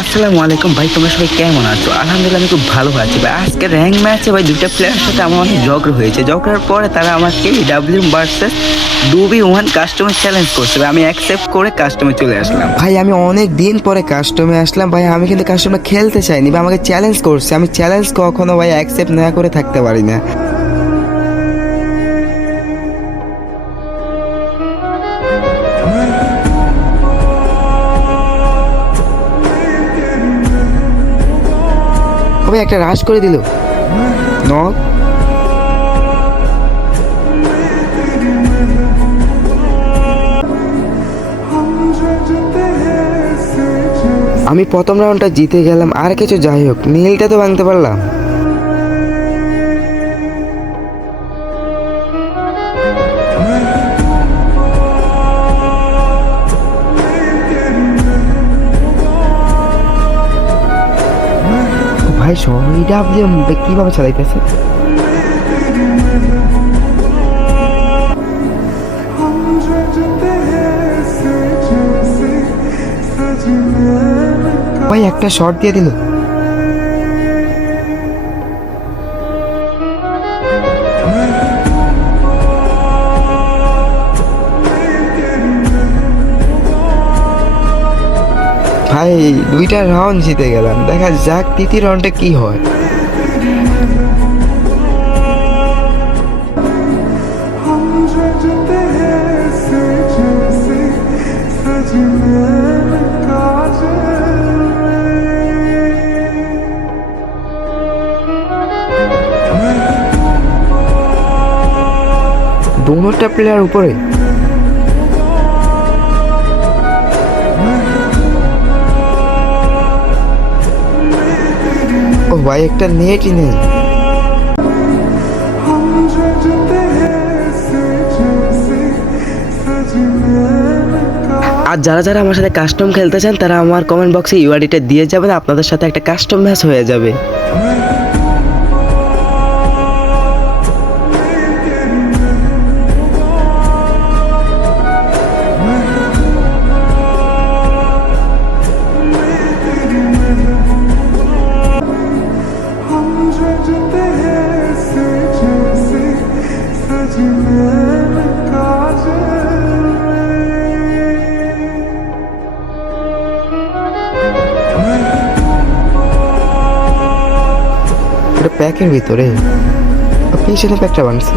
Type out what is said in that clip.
আসসালামু আলাইকুম ভাই, তোমরা সবাই কেমন আছো? আলহামদুলিল্লাহ আমি খুব ভালো আছি ভাই। আজকে র্যাঙ্ক ম্যাচে ভাই দুইটা প্লেয়ারের সাথে আমার অনেক ঝগড়া হয়েছে। ঝগড়ার পরে তারা আমাকে W versus 2v1 customer challenge করছে ভাই। আমি অ্যাকসেপ্ট করে কাস্টমে চলে আসলাম ভাই আমি অনেক দিন পরে কাস্টমে আসলাম ভাই। আমি কিন্তু কাস্টমে খেলতে চাইনি ভাই, আমাকে চ্যালেঞ্জ করছে। আমি চ্যালেঞ্জ কখনো ভাই অ্যাকসেপ্ট না করে থাকতে পারি না। ভাই একটা রাশ করে দিল নক। আমি প্রথম রাউন্ডটা জিতে গেলাম, আর কিছু যাই হোক নীলটা তো ভাঙতে পারলাম। ভাই সবাই ডাব্লিউ কিভাবে চালাইতেছে? ভাই একটা শট দিয়ে দিল। ভাই দুইটা রাউন্ড জিতে গেলাম, দেখা যাক তৃতীয় রাউন্ডে কি হয়। দোনোটা প্লেয়ার উপরে। ও ভাই একটা নেটই নেই। আর যারা যারা আমার সাথে কাস্টম খেলতে চান তারা আমার কমেন্ট বক্সে ইউআইডিটা দিয়ে যাবেন, আপনাদের সাথে একটা কাস্টম ম্যাচ হয়ে যাবে। এটা প্যাকের ভিতরে পিছনে প্যাকটা বানছে।